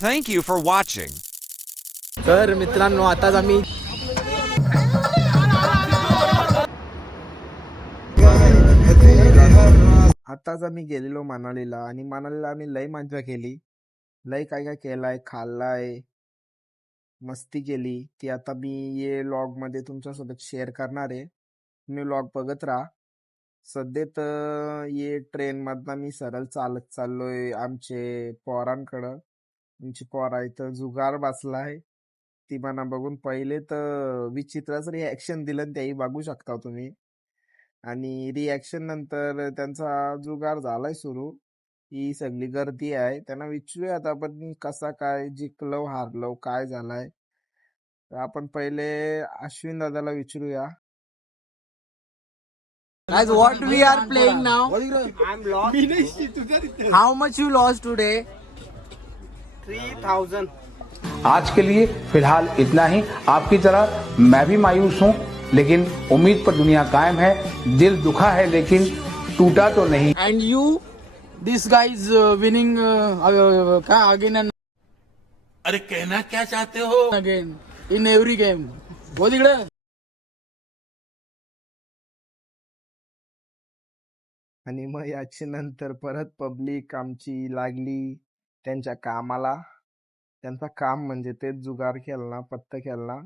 Thank you for watching. तर मित्रांनो आताच आम्ही गेलेलो मनालीला आणि मनालीला आम्ही लय मजा केली. लय काय काय केलाय, खाल्लाय, मस्ती केली ती आता मी ये व्लॉग मध्ये तुमच्यासोबत शेअर करणार आहे. तुम्ही व्लॉग बघत राहा. सध्या तर ये ट्रेन मधनं मी सरळ चालत चाललोय आमचे पोरांकडं. आमची पोरा इथं जुगार बसलाय. ती मना बघून पहिले तर विचित्रच रिॲक्शन दिलं त्याही बघू शकता तुम्ही. आणि रिॲक्शन नंतर त्यांचा जुगार झालाय सुरू. ही सगळी गर्दी आहे. त्यांना विचारूया आता आपण कसा काय जिंकलो हारलो काय झालाय. तर आपण पहिले अश्विन दादाला विचारूया. Guys, what we are playing now? I'm lost. How much you lost today? 3000. आज के लिए फिलहाल इतना ही। आपकी तरह मैं भी मायूस हूँ, लेकिन उम्मीद पर दुनिया कायम है। दिल दुखा है लेकिन टूटा तो नहीं। And you, this guy is winning again and अरे कहना क्या चाहते हो? again in every game. बोल इकडे. आणि मग याची नंतर परत पब्लिक आमची लागली त्यांच्या कामाला. त्यांचा काम म्हणजे तेच जुगार खेळणं, पत्ता खेळणं.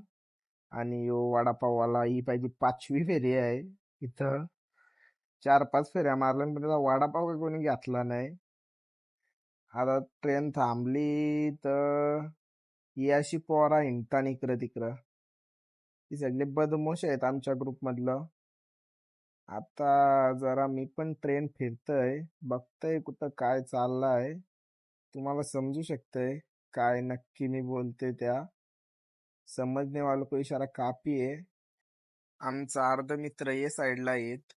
आणि यो वडापाववाला ही पाहिजे 5वी फेरी आहे इथं. 4-5 फेऱ्या मारल्या पण त्याचा वडापाव काही कोणी घेतला नाही. आता ट्रेन थांबली तर ही अशी पोरा हिंडताना इकडं तिकडं. ती सगळे बदमाश आहेत आमच्या ग्रुप मधलं. आता जरा मी पण ट्रेन फिरतय, बघतय कुठं काय चाललंय. तुम्हाला समजू शकतंय काय नक्की मी बोलते त्या. समजने वालों को इशारा काफी आहे. आमचा अर्ध मित्र ये साईडला येत.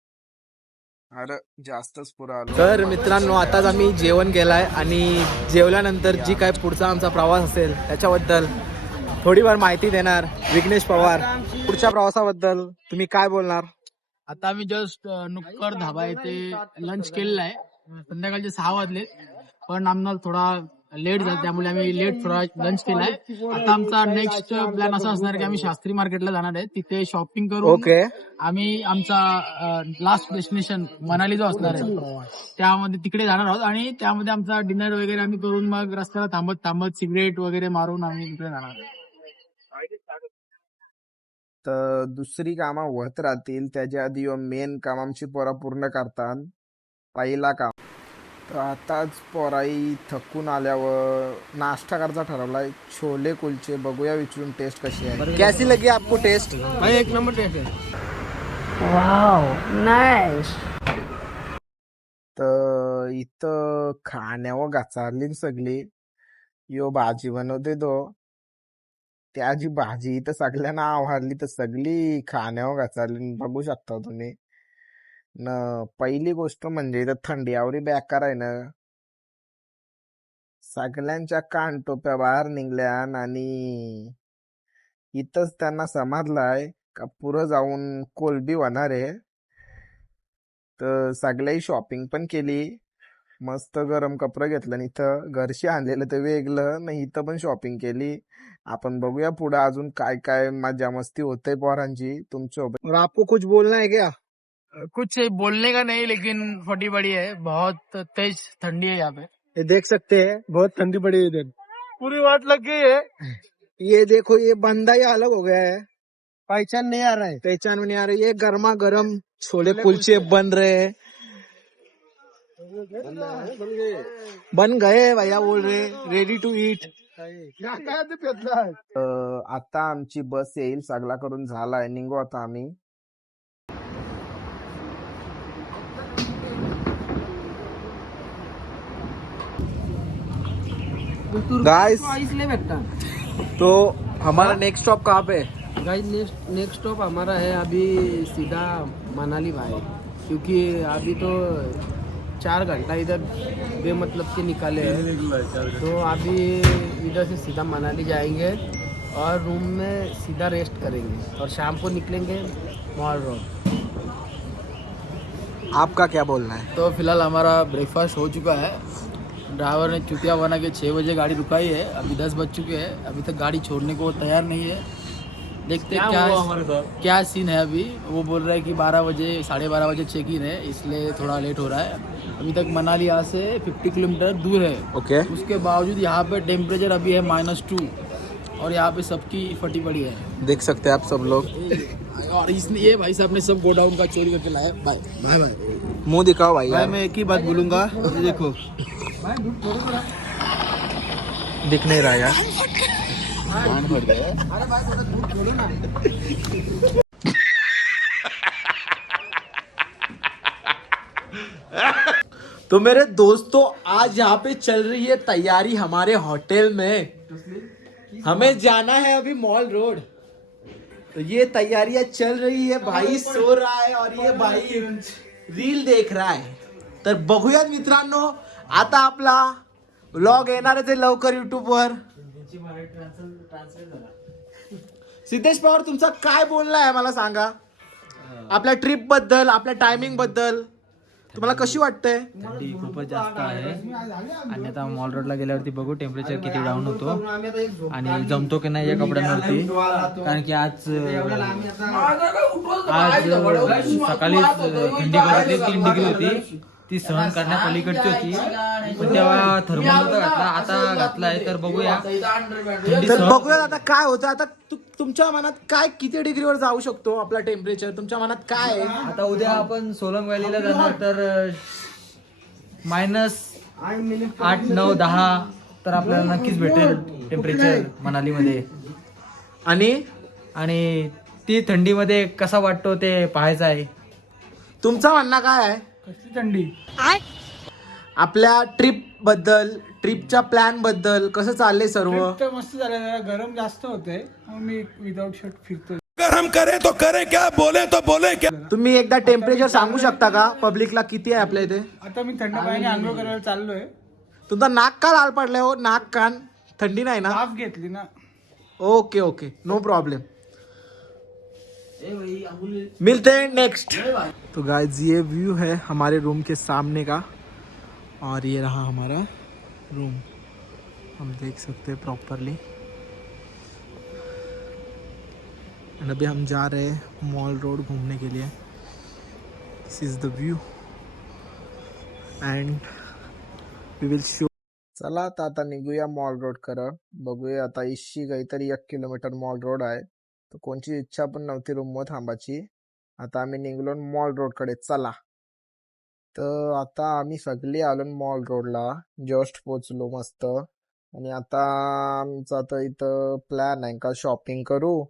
अरे जास्तच पुरा आलो. तर मित्रांनो आताच आम्ही जेवण केलाय आणि जेवल्यानंतर जी काय पुढचा आमचा प्रवास असेल त्याच्याबद्दल थोडीफार माहिती देणार विघ्नेश पवार. पुढच्या प्रवासाबद्दल तुम्ही काय बोलणार? आता आम्ही जस्ट नुक्कड धाबा येथे लंच केलेला आहे. संध्याकाळचे 6 वाजले, पण आम्हाला थोडा लेट झाला त्यामुळे आम्ही लेट थोडा लंच केलाय. आता आमचा नेक्स्ट प्लॅन असा असणार की आम्ही शास्त्री मार्केटला जाणार आहे. तिथे शॉपिंग करून आम्ही आमचा लास्ट डेस्टिनेशन मनाली जो असणार आहे त्यामध्ये तिकडे जाणार आहोत. आणि त्यामध्ये आमचा डिनर वगैरे आम्ही करून मग रस्त्याला थांबत थांबत सिगरेट वगैरे मारून आम्ही तिकडे जाणार आहोत. तर दुसरी कामं होत राहतील त्याच्या आधी मेन काम आमची पोरा पूर्ण करतात. पहिला काम तर आताच पोराई थकून आल्यावर नाश्ता करायचा ठरवलाय. छोले कुलचे बघूया विचारून टेस्ट कशी आहे. कैसी लगी आपको टेस्ट? भाई 1 नंबर टेस्ट आहे. तर इथं खाण्यावर घाचारली सगळी. यो भाजी बनवते तो त्याची भाजी तर सगळ्यांना आवडली तर सगळी खाण्यावर घाचारली बघू शकता तुम्ही न. पहिली गोष्ट म्हणजे इथं थंडीवरी बेकार आहे ना. सगळ्यांच्या कानटोप्या बाहेर निघल्या आणि इथंच त्यांना समजलाय का पुढं जाऊन कोलबी होणार आहे. तर सगळ्याही शॉपिंग पण केली. मस्त गरम कपडे घेतलं आणि इथं घरशी आणलेलं ते वेगळं नाही. इथं पण शॉपिंग केली. आपण बघूया पुढे अजून काय काय मजा मस्ती होते पोरांची तुमच्यासोबत. और आपको कुछ बोलना है क्या? कुछ बोलने का नहीं, लेकिन फटी पड़ी है, बहुत तेज ठंडी है यहाँ पे. ये देख सकते हैं बहुत ठंडी पड़ी है इधर. पूरी वाट लग गई है. ये देखो ये बंदा ही अलग हो गया है. पहचान नहीं आ रहा है. पहचान में नहीं आ रही. ये गर्मा गर्म छोले कुलचे बन रहे हैं. बन गए भैया बोल रहे रेडी टू ईट. आता आमची बस येईल. सगळा करून झालाय. निघू आता आम्ही. गाइस तो हमारा नेक्स्ट स्टॉप कहाँ पे है? गाइस नेक्स्ट स्टॉप हमारा है अभी सीधा मनाली भाई, क्योंकि अभी तो 4 घंटा इधर बेमतलब के निकाले हैं. तो अभी इधर से सीधा मनाली जाएंगे और रूम में सीधा रेस्ट करेंगे और शाम को निकलेंगे मॉल रोड. आपका क्या बोलना है? तो फिलहाल हमारा ब्रेकफास्ट हो चुका है. ड्राइवर ने चुतिया बना के 6 बजे गाड़ी रुकाई है, अभी 10 बज चुके हैं, अभी तक गाड़ी छोड़ने को तैयार नहीं है। देखते हैं क्या सीन है। अभी वो बोल रहा है कि 12 बजे 12:30 बजे चेक इन है, इसलिए थोड़ा लेट हो रहा है। अभी तक मनाली यहाँ से 50 किलोमीटर दूर है। ओके उसके बावजूद यहाँ पे टेम्परेचर अभी है -2 और यहाँ पे सबकी फटी पड़ी है। देख सकते हैं आप सब लोग। और इसने ये भाई साहब ने सब गोडाउन का चोरी करके लाया। Bye bye bye. मुंह दिखाओ भाई यार। मैं एक ही बात बोलूंगा, ये देखो दिख नहीं रहा यार। तो मेरे दोस्तों आज यहाँ पे चल रही है तैयारी हमारे होटल में। हमें जाना है अभी मॉल रोड, तो ये तैयारियां चल रही है। भाई सो रहा है और ये भाई रील देख रहा है। तर बघूयात मित्रांनो, आता आपला व्लॉग येणारच आहे लवकर युट्यूबवर। सिद्धेश पवार तुमचा काय बोलणं आहे मला सांगा, आपल्या ट्रिप बद्दल, आपल्या टायमिंग बद्दल तुम्हाला कशी वाटतंय? थंडी खूपच जास्त आहे आणि आता मॉल रोडला गेल्यावरती बघू टेम्परेचर किती डाऊन होतो आणि जमतो की नाही या कपड्यांवरती, कारण की आज सकाळीच थंडी होती 3 डिग्री होती, ती सहन करण्या पलीकडची होती, पण तेव्हा थर्मोमीटर घातला, आता घातलाय तर बघूया थंडी तर सहन. बघूया आता काय होतं। आता तुमच्या मनात काय किती डिग्रीवर जाऊ शकतो आपला टेम्परेचर, तुमच्या मनात काय आहे? आता उद्या आपण सोलंग व्हॅलीला जाणार तर -8, 9, 10 तर आपल्याला नक्कीच भेटेल टेम्परेचर मनालीमध्ये, आणि ती थंडीमध्ये कसा वाटतो ते पाहायचं आहे. तुमचं म्हणणं काय आहे? थंडी आपल्या ट्रिप बद्दल, ट्रिपच्या प्लॅन बद्दल कसं चाललंय सर्व? मस्त झालं, जरा गरम जास्त होतंय, मी विदाउट शर्ट फिरतो. अगर हम करें तो करें क्या, बोले तो बोले क्या. तुम्ही एकदा टेम्परेचर सांगू शकता का पब्लिकला किती आहे आपल्या इथे? आता मी थंड पाण्याने आंघोळ करायला चाललोय. तुमचा नाक का लाल पडलाय हो? नाक कान थंडी नाही ना? हाफ घेतली ना. ओके ओके, नो प्रॉब्लम, मिलते हैं नेक्स्ट। तो गाइस ये व्यू है हमारे रूम के सामने का, और ये रहा हमारा रूम, हम देख सकते हैं प्रॉपरली। एंड अभी हम जा रहे हैं मॉल रोड घूमने के लिए। This is the view and we will show. चला आता निघूया मॉल रोड करत, बघूया आता इशी काहीतरी 1 किलोमीटर मॉल रोड आहे, तर कोणची इच्छा पण नव्हती रूमवर थांबायची। आता आम्ही निघलो मॉल रोड कडे, चला। तर आता आम्ही सगळे आलो मॉल रोडला, जस्ट पोचलो मस्त, आणि आता आमचा तर इथं प्लॅन आहे का शॉपिंग करू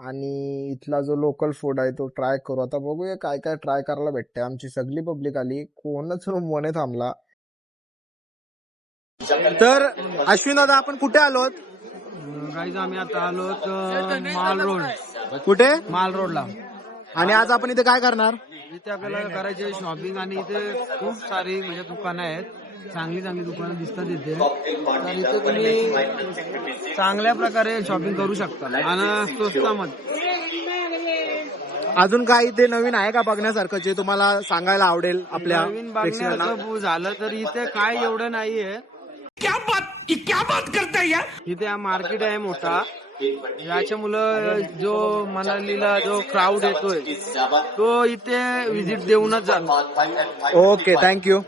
आणि इथला जो लोकल फूड आहे तो ट्राय करू। आता बघूया काय काय ट्राय करायला भेटते। आमची सगळी पब्लिक आली, कोणच रूम मध्ये थांबला। तर अश्विन दादा आपण कुठे आलोत? गाईज आम्ही आता आलो माल रोड, कुठे? माल रोडला, आणि आज आपण इथे काय करणार? इथे आपल्याला करायचे शॉपिंग, आणि इथे खूप सारी म्हणजे दुकानं आहेत, चांगली चांगली दुकानं दिसतात इथे, तर इथे तुम्ही चांगल्या प्रकारे शॉपिंग करू शकता आणि स्वस्तामध्ये। अजून काय इथे नवीन आहे का बघण्यासारखं जे तुम्हाला सांगायला आवडेल आपल्या नवीन प्रेक्षकांना? बघण्यासारखं झालं तर इथे काय एवढं नाहीये। क्या बात करता है यार. इथे हा मार्केट आहे मोठा, याच्यामुळं जो मनालीला जो क्राऊड येतोय तो इथे विजिट देऊनच जातो। Okay, thank you.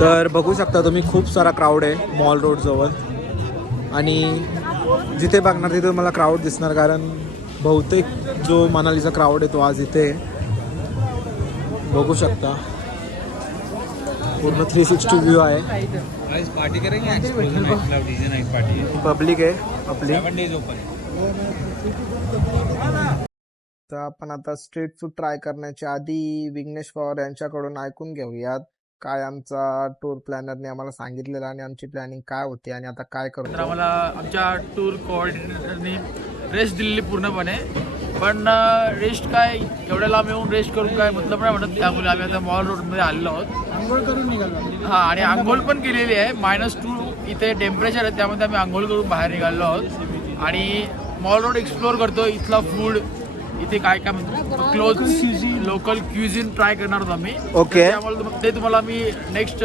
तर बघू शकता तुम्ही खूप सारा क्राऊड आहे मॉल रोड जवळ, आणि जिथे बघणार तिथे मला क्राऊड दिसणार, कारण बहुतेक जो मनालीचा क्राऊड आहे तो आज इथे बघू शकता। पूर्ण 360 व्यू आहे, पार्टी करेंगे पब्लिक आहे आपली। तर आपण आता स्ट्रीट फूड ट्राय करण्याच्या आधी विघ्नेश पवार यांच्याकडून ऐकून घेऊयात काय आमचा टूर प्लॅनरने आम्हाला सांगितलेलं आणि आमची प्लॅनिंग काय होती आणि आता काय तर करतो। आम्हाला आमच्या टूर कोऑर्डिनेटरने रेस्ट दिलेली पूर्णपणे, पण रेस्ट काय एवढ्या लांब येऊन रेस्ट करून काय मतलब नाही म्हणत, त्यामुळे आम्ही आता मॉल रोडमध्ये आलेलो आहोत, आंघोळ करून निघालो। हां, आणि आंघोळ पण केलेली आहे, -2 इथे टेम्परेचर आहे, त्यामध्ये आम्ही आंघोळ करून बाहेर निघालो आहोत आणि मॉल रोड एक्सप्लोअर करतो, इथला फूड, इथे काय काय म्हणतो क्लोथ, लोकल क्युझिन ट्राय करणार आहोत आम्ही. ओके. ते तुम्हाला मी नेक्स्ट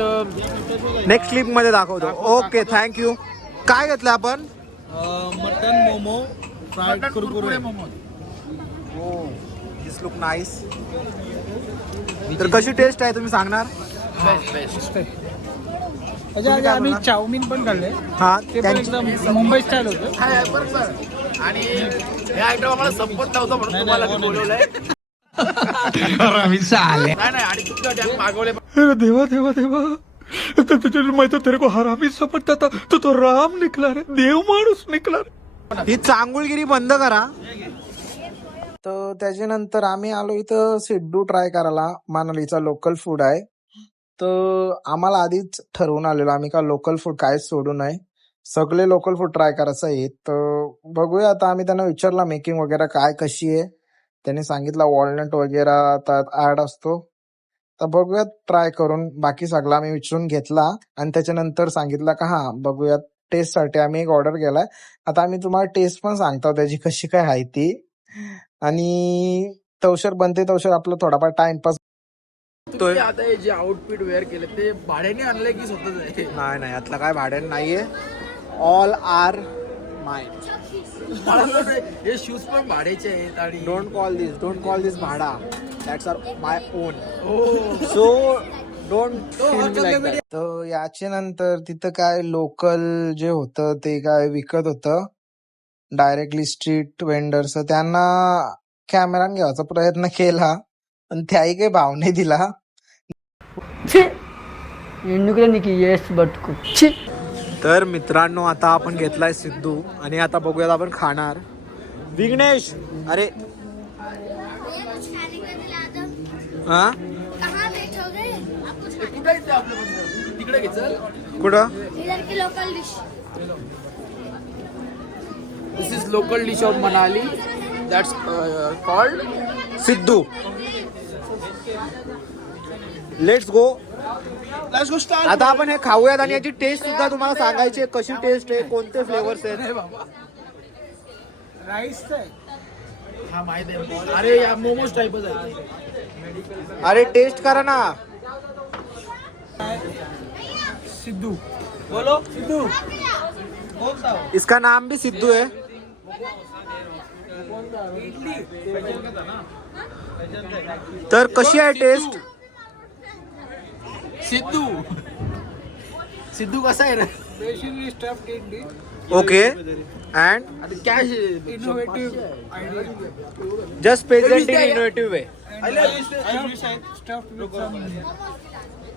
क्लिप मध्ये दाखवतो. Okay, thank you. काय घेतलं आपण? मटन मोमो फ्राय कुरकुरे. मोमो. This look nice. तर कशी टेस्ट आहे तुम्ही सांगणार? बेस्ट. तुम्ही आम्ही काय चाऊमिन पण खाल्ले. हा, ते पण एकदम मुंबई स्टाईल होतं. बरोबर. आणि हे आयटम आम्हाला संपत नव्हतं म्हणून तुम्हाला मी बोलवलंय. नाही आणि तुमच्यासाठी आम्ही मागवले. देवा देवा देवा मैं तो तेरे को हरामी समझता था तो राम निकला रे, देव माणूस निकला रे. ही चांगुलगिरी बंद करा. तर त्याच्यानंतर आम्ही आलो इथं सिड्डू ट्राय करायला. मनालीचा लोकल फूड आहे. तर आम्हाला आधीच ठरवून आलेलो आम्ही का लोकल फूड काहीच सोडू नये, सगळे लोकल फूड ट्राय करायचं आहे. तर बघूया आता. आम्ही त्यांना विचारला मेकिंग वगैरे काय कशी आहे. त्यांनी सांगितलं वॉलनट वगैरे त्यात ऍड असतो. तर बघूया ट्राय करून. बाकी सगळं आम्ही विचारून घेतला आणि त्याच्यानंतर सांगितलं का हा बघूया. टेस्टसाठी आम्ही एक ऑर्डर केलाय. आता आम्ही तुम्हाला टेस्ट पण सांगतो त्याची कशी काय आहे ती. आणि तवशर बनते तवशर आपलं थोडाफार टाइमपास. तुम्ही आता हे जे आउटफिट वेअर केले ते भाड्याने आणले की स्वतःच आहे? नाही यातलं काय भाड्याने नाहीये. ऑल आर माय. हे शूज पण भाड्याचे आहेत. आणि डोंट कॉल दिस भाडा. That's are my own. So don't. तर याच्या नंतर तिथं काय लोकल जे होतं ते काय विकत होतं डायरेक्टली स्ट्रीट वेंडर्स. त्यांना कॅमेरा घ्यायचा प्रयत्न केला पण त्याही काही भाव नाही दिला. तर मित्रांनो आता आपण घेतलाय सिद्धू आणि आता बघूयात आपण खाणार. विघ्नेश अरे हा कहाँ बैठोगे? आपको कुठे आहेत ते आपले बंधू? तिकडे घे चल. कुठं? इधर की local dish. This is local dish of Manali. That's called Sidhu. Let's go. आता आपण हे खाऊयात आणि याची टेस्ट सुद्धा तुम्हाला सांगायची आहे कशी टेस्ट आहे, कोणते फ्लेवर्स आहेत. राईस हा माहिती आहे. अरे या मोमोज टाइपच आहे. अरे टेस्ट करा ना. सिद्धू बोलो. सिद्धू इसका नाम भी सिद्धू है. तर कशी आहे टेस्ट? सिद्धू कसा आहे रे? Okay. And cash just present in innovative way.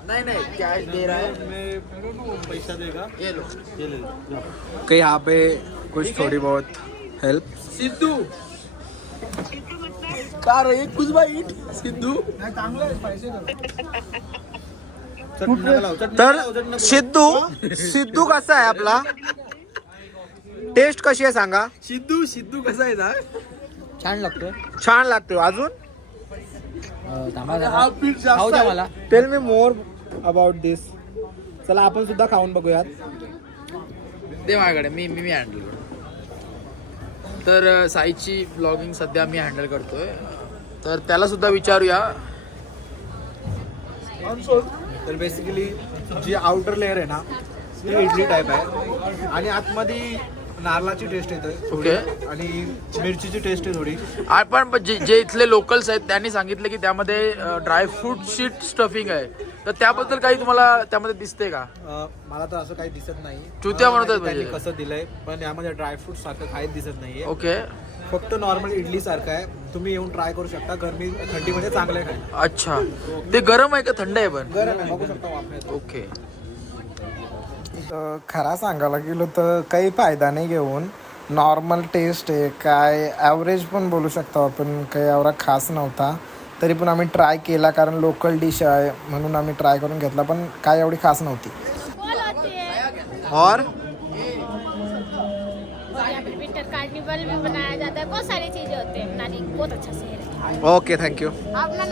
नहीं कैश दे रहा है. पैसा देगा. ये लो. कि यहाँ पे कुछ थोड़ी बहुत हेल्प. सिद्धू कार एक कुछ बाईट. सिद्धू तर सिद्धू कसा आहे आपला? टेस्ट कशी आहे सांगा. सिद्धू कसा आहे ना? छान लागतोय. छान लागतो. अजून खाऊ द्या मला. टेल मी मोर अबाउट दिस. चला आपण सुद्धा खाऊन बघूयात. दे माझ्याकडे. मी हँडल करतो. तर साईची ब्लॉगिंग सध्या मी हँडल करतोय. तर त्याला सुद्धा विचारूया. तर बेसिकली जी आउटर लेअर आहे ना ती इडली टाईप आहे आणि आतमध्ये नारळाची टेस्ट येते ओके. आणि मिरचीची टेस्ट आहे थोडी. पण जे इथले लोकल्स आहेत त्यांनी सांगितलं की त्यामध्ये ड्रायफ्रूट शीट स्टफिंग आहे. तर त्याबद्दल काही तुम्हाला त्यामध्ये दिसते का? मला तर असं काही दिसत नाही. चुत्या म्हणतात त्यांनी म्हणजे. कसं दिलंय पण यामध्ये ड्रायफ्रूट सारखं काहीच दिसत नाहीये. ओके. फक्त नॉर्मल इडली सारखं आहे. तुम्ही येऊन ट्राय करू शकता. थंडीमध्ये चांगलं आहे. अच्छा. ते गरम आहे का थंड आहे पण? गरम आहे. बघू शकता वाफेत. ओके. खरा सांगायला गेलो तर काही फायदा नाही घेऊन. नॉर्मल टेस्ट आहे. काय ॲव्हरेज पण बोलू शकतो आपण. काही एवढा खास नव्हता. तरी पण आम्ही ट्राय केला कारण लोकल डिश आहे म्हणून आम्ही ट्राय करून घेतला. पण काय एवढी खास नव्हती. और विंटर कार्निवल भी बनाया जाता है. बहुत सारी चीजें होते हैं. मनाली बहुत अच्छा शहर है. Okay thank you.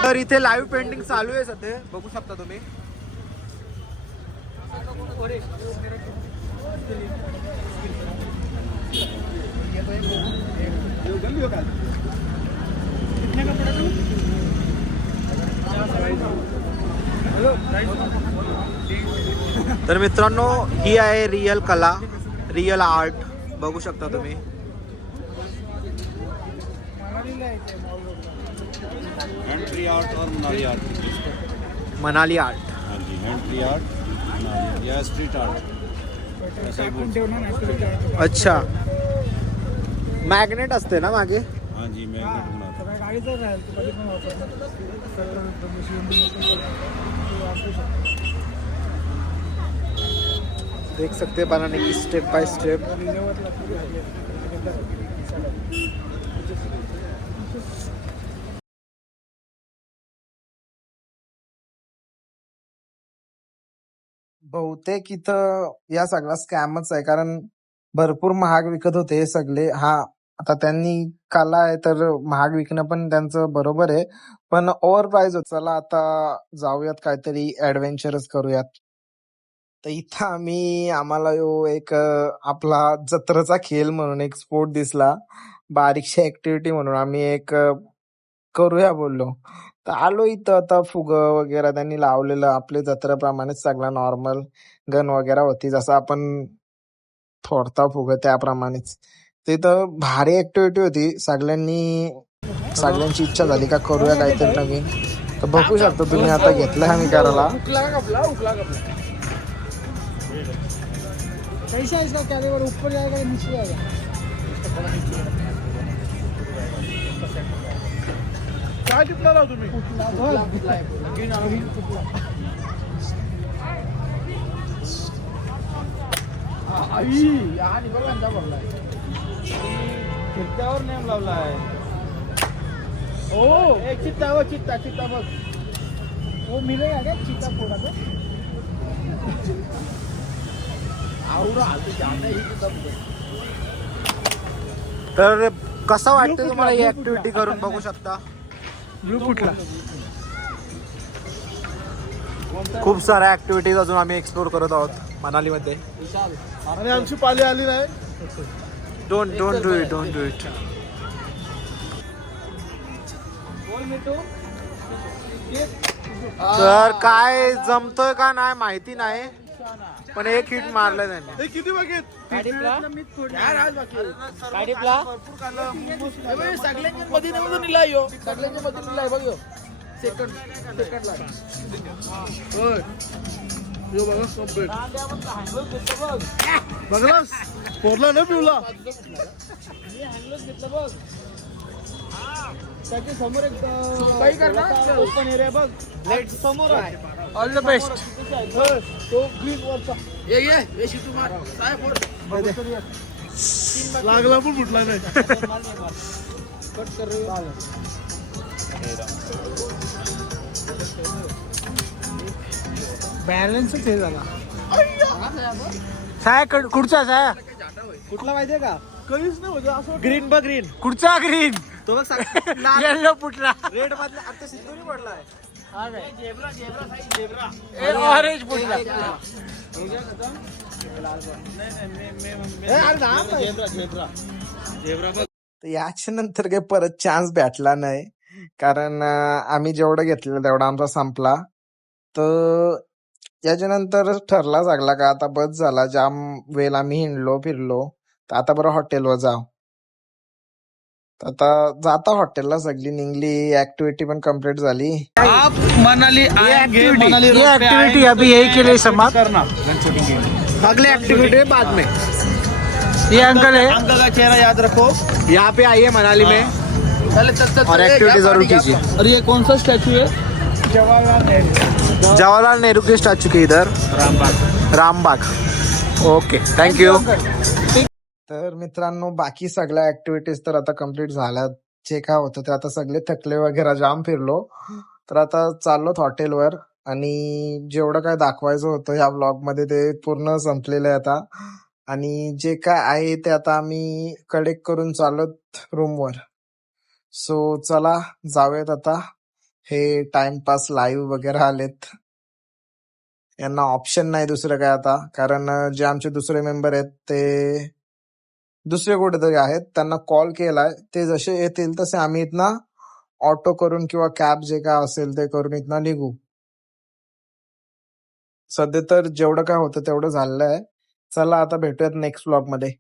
तर इथे लाईव्ह पेंटिंग चालू आहे सध्या. बघू शकता तुम्ही. तर मित्रांनो ही आहे रिअल कला, रिअल आर्ट, बघू शकता तुम्ही. हैंड आर्ट और मनाली आर्ट. मनाली आर्ट. हाँ जी, हैंड आर्ट या स्ट्रीट आर्ट ऐसा ही बोलते. अच्छा, मॅग्नेट असते ना मागे. हाँ जी, मैग्नेट बनाते. देख सकते हैं बनाने की स्टेप बाय स्टेप. बहुतेक इथं या सगळा स्कॅमच आहे, कारण भरपूर महाग विकत होते हे सगळे. हा, आता त्यांनी कला आहे तर महाग विकणं पण त्यांचं बरोबर आहे, पण ओव्हर प्राइस होत. चला आता जाऊयात, काहीतरी ऍडव्हेंचरच करूयात. तर इथं आम्हाला एक आपला जत्रेचा खेळ म्हणून एक स्पोर्ट दिसला, बारीकशी ऍक्टिव्हिटी म्हणून आम्ही एक करूया बोललो. तर आलो इथं. आता फुगं वगैरे त्यांनी लावलेलं आपले जत्रेप्रमाणेच सगळं नॉर्मल, गन वगैरे होती जसं आपण फोडता फुगं त्याप्रमाणेच. तिथं भारी ऍक्टिव्हिटी होती. सगळ्यांची इच्छा झाली का करूया काहीतरी नवीन. तर बघू शकता तुम्ही, आता घेतलंय आम्ही करायला. कैसा है इसका कैलिबर, ऊपर जाएगा या नीचे जाएगा? काय टिपला राव तुम्ही? फिरत्यावर नेम लावलाय. ओ एक चित्ता चित्ता बस. वो मिलेगा क्या चित्ता फोड़ा तो? तर कसं वाटतं तुम्हाला ही ऍक्टिव्हिटी करून, बघू शकता. ब्लू फुटला. खूप साऱ्या ऍक्टिव्हिटीज अजून आम्ही एक्सप्लोर करत आहोत मनालीमध्ये. आणि आमची पाली आली नाही. Don't do it. तर काय जमतोय का नाही माहिती नाही, पण एक हिट मारलं त्यांनी. हे किती बघित सगळ्यांच्या मध्ये नेऊन दिला यो. सगळ्यांच्या मध्ये दिलाय बघ यो. सेकंडला यो बघा कंप्लीट. बघलास पोरला ना पिवला. घेतलं बघ. त्याच्या समोर एक काही करणार ओपन एरिया बघ. लेट समोर आहे. All the best. तो ग्रीन वरचा ये शिटू मार. काय फोड लागला पण फुटला नाही. कट कर रे. बॅलन्सच हे झाला. कुठचा साया कुठला माहितीये का? कधीच नाही म्हणजे असं ग्रीन बघ ग्रीन. कुठचा ग्रीन तो बघ येल्लो फुटला. रेड मधला आता सिद्धूनी पडलाय. ऑरेंज फुटला. तर याच्या नंतर काही परत चान्स भेटला नाही, कारण आम्ही जेवढं घेतलेलं तेवढा आमचा संपला. तर याच्यानंतर ठरला सगळा का आता बस झाला, जाम वेळ आम्ही हिंडलो फिरलो, तर आता बरं हॉटेलवर जाऊ. आता जाता हॉटेलला, सगळी निघली, ऍक्टिव्हिटी पण कम्प्लीट झाली. आप मनाली आएंगे, मनाली ये रोड पे एक्टिविटी आएंगे, अभी यही के लिए समाप्त. करना. अगले एक्टिविटी बाद में. ये अंकल है, अंकल का चेहरा याद रखो. यहाँ पे आइए मनाली में और एक्टिविटी जरूर कीजिए. और ये कौन सा स्टैचू है? जवाहरलाल नेहरू के स्टैचू के इधर रामबाग. Okay, thank you. तर मित्रांनो, बाकी सगळ्या ऍक्टिव्हिटीज तर आता कम्प्लीट झाल्या. जे काय होतं ते आता सगळे थकले वगैरे, जाम फिरलो. तर आता चाललोत हॉटेलवर, आणि जेवढं काय दाखवायचं होतं या व्लॉग मध्ये ते पूर्ण संपलेलं आहे आता. आणि जे काय आहे ते आता आम्ही कलेक्ट करून चाललोत रूमवर. सो चला जाऊयात आता. हे टाइमपास लाईव्ह वगैरे आलेत, यांना ऑप्शन नाही दुसरं काय आता, कारण जे आमचे दुसरे मेंबर आहेत ते दुसरे कुठेतरी आहेत, त्यांना कॉल केलाय. ते जसे येतील तसे आम्ही इथनं ऑटो करून किंवा कॅब जे काय असेल ते करून इथनं निघू. सध्या तर जेवढं काय होतं तेवढं झालेलं आहे. चला आता भेटूयात नेक्स्ट व्लॉग मध्ये.